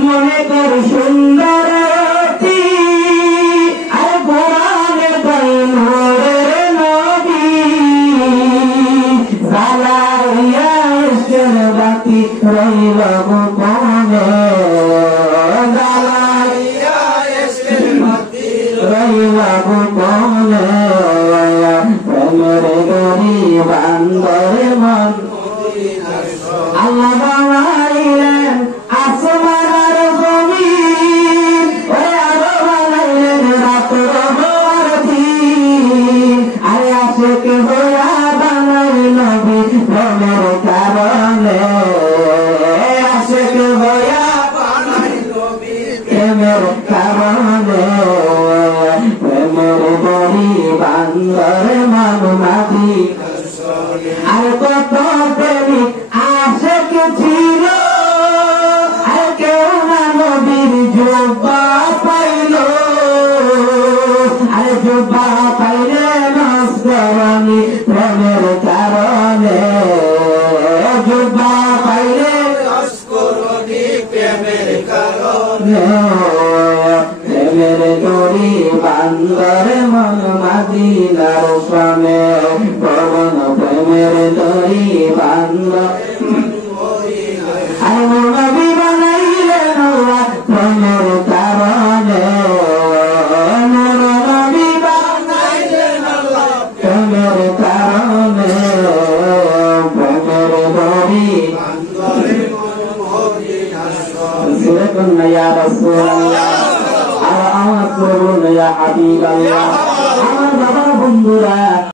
মনে কর সুন্দর আর কোরআনের নূরের নবী জ্বালাইয়া ইশকের বাতি রইল গোপনে জ্বালাইয়া ইশকের বাতি রইল গোপনে প্রেমের গরিব বান্দরে মন আল্লাহ বানাইলেন আসমান আর জমিন ওরে আরো বানাইলেন রাতের আর দিন আরে আশিক হইয়া বানাই নবী প্রেমের কারণে আশিক হইয়া বানাই নবী প্রেমের কারণে প্রেমের গরিব বান্দরে মন মাদিনা আর কত প্রেমিক আশিক ছিল আর কেউ না নবীর জুব্বা পাইল আর জুব্বা পাইলে নস্করানি প্রেমের কারণে জুব্বা পাইলে নস্করানি প্রেমের কারণে প্রেমের গরি বান্দরে মন মাদিনার প্রেমে পবন প্রেমের গরি বান্দর